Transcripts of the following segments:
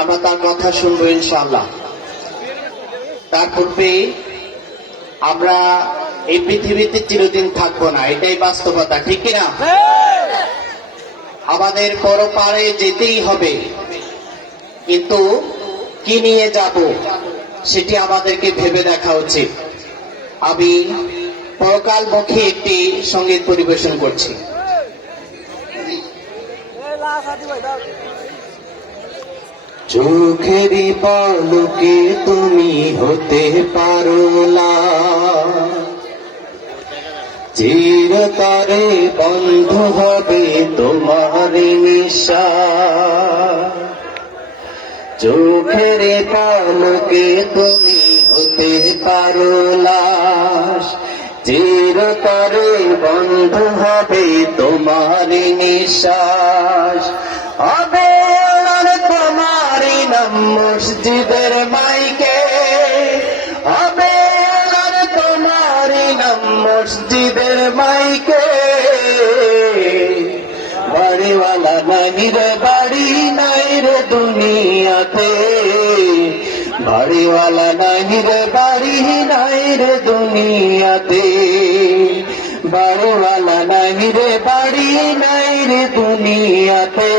আমরা তার কথা শুনবো ইনশাআল্লাহ। তার পূর্বে আমরা এই পৃথিবীতে চিরদিন থাকবো না, এটাই বাস্তবতা, ঠিক কিনা? আমাদের পরপারে যেতেই হবে, কিন্তু কি নিয়ে যাব সেটি আমাদেরকে ভেবে দেখা উচিত। আমি পরকালমুখী একটি সঙ্গীত পরিবেশন করছি। চোখেরই পলকে তুমি হতে পারো না, চিরতরে বন্ধ হবে তোমার নিঃশ্বাস। চোখের পলকে তুমি হতে পারো লাশ, চিরতরে বন্ধ হবে তোমার নিঃশ্বাস। হবে আর তোমারই নাম মসজিদের মাইকে, হবে আর তোমারই নাম মসজিদের মাইকে। বাড়িওয়ালা নাই রে বাড়ি নাই রে দুনিয়াতে, বাড়িওয়ালা নাই রে বাড়ি নাই রে দুনিয়াতে, বাড়িওয়ালা নাই রে বাড়ি নাই রে দুনিয়াতে,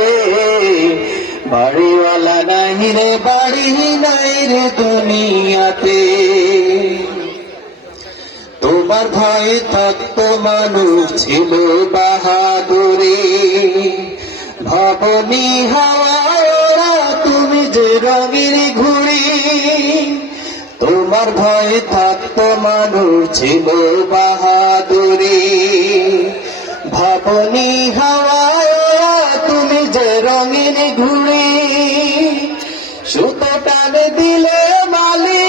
বাড়িওয়ালা নাই রে বাড়ি নাই রে দুনিয়াতে। তোমার ভয়ে থাকতো মানুষ ছিল বাহাদুরে, ভাবনি হাওয়ায় ওরা তুমি যে রঙের ঘুড়ি। তোমার ভয়ে থাকতো মানুষ ছিল বাহাদুরে, ভাবনি হাওয়ায় ওরা তুমি যে রঙের ঘুড়ি। সুতো টানে দিলে মালি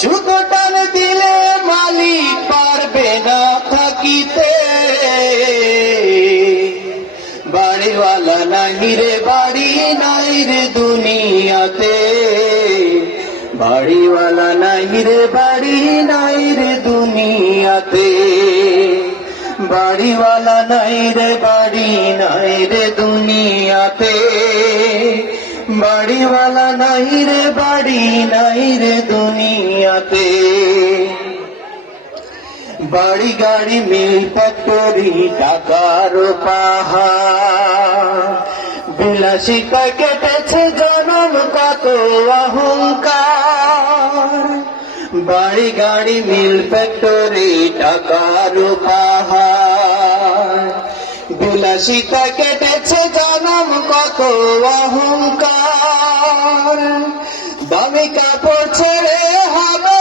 সুতো টান দিলে মালিক পারবে না থাকিতে। বাড়িওয়ালা নাই রে বাড়ি নাই রে দুনিয়াতে, বাড়িওয়ালা নাই রে বাড়ি নাই রে দুনিয়াতে, বাড়িওয়ালা নাই রে বাড়ি নাই রে দুনিয়াতে, বাড়িওয়ালা নাই রে বাড়ি নাই রে দুনিয়াতে। বাড়ি গাড়ি মিল ফ্যাক্টরি টাকার পাহাড়, বিলাসিতায় কেটেছে জনম কত অহংকার। বাড়ি গাড়ি মিল ফ্যাক্টরি টাকার পাহাড়, বিলাসিতায় কেটেছে জনম কত অহংকার। দামি কাপড় ছেড়ে হবে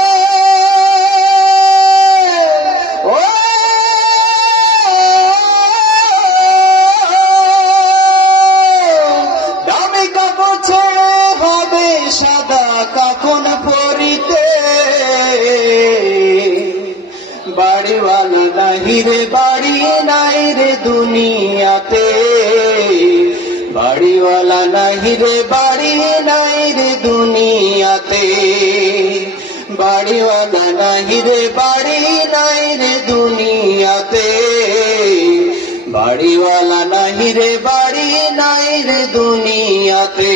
সাদা কাফন পরিতে। বাড়িওয়ালা নাই রে বাড়ি নাই রে দুনিয়াতে, বাড়িওয়ালা নাই রে বাড়ি নাই রে দুনিয়াতে, বাড়িওয়ালা নাই রে বাড়ি নাই রে দুনিয়াতে, বাড়িওয়ালা নাই রে বাড়ি নাই রে দুনিয়াতে।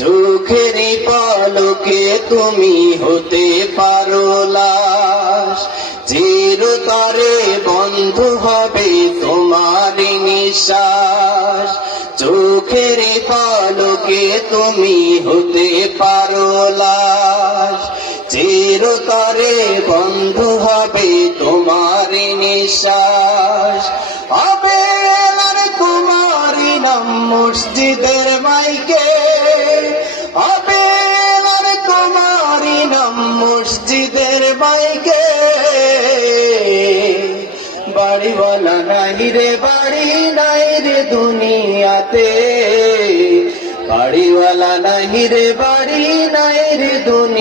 চোখের পলকে তুমি হতে পারো লাশ, চিরতরে বন্ধ হবে তোমার নিঃশ্বাস। চোখের পলকে তুমি হতে পারো লাশ, চিরতরে বন্ধ হবে তোমার নিঃশ্বাস। হবে আর তোমারই নাম মসজিদের মাইকে, হবে আর তোমারই নাম মসজিদের মাইকে। বাড়িওয়ালা নাই রে বাড়ি নাই রে দুনিয়াতে, বাড়িওয়ালা নাই রে বাড়ি নাই রে দুনিয়া।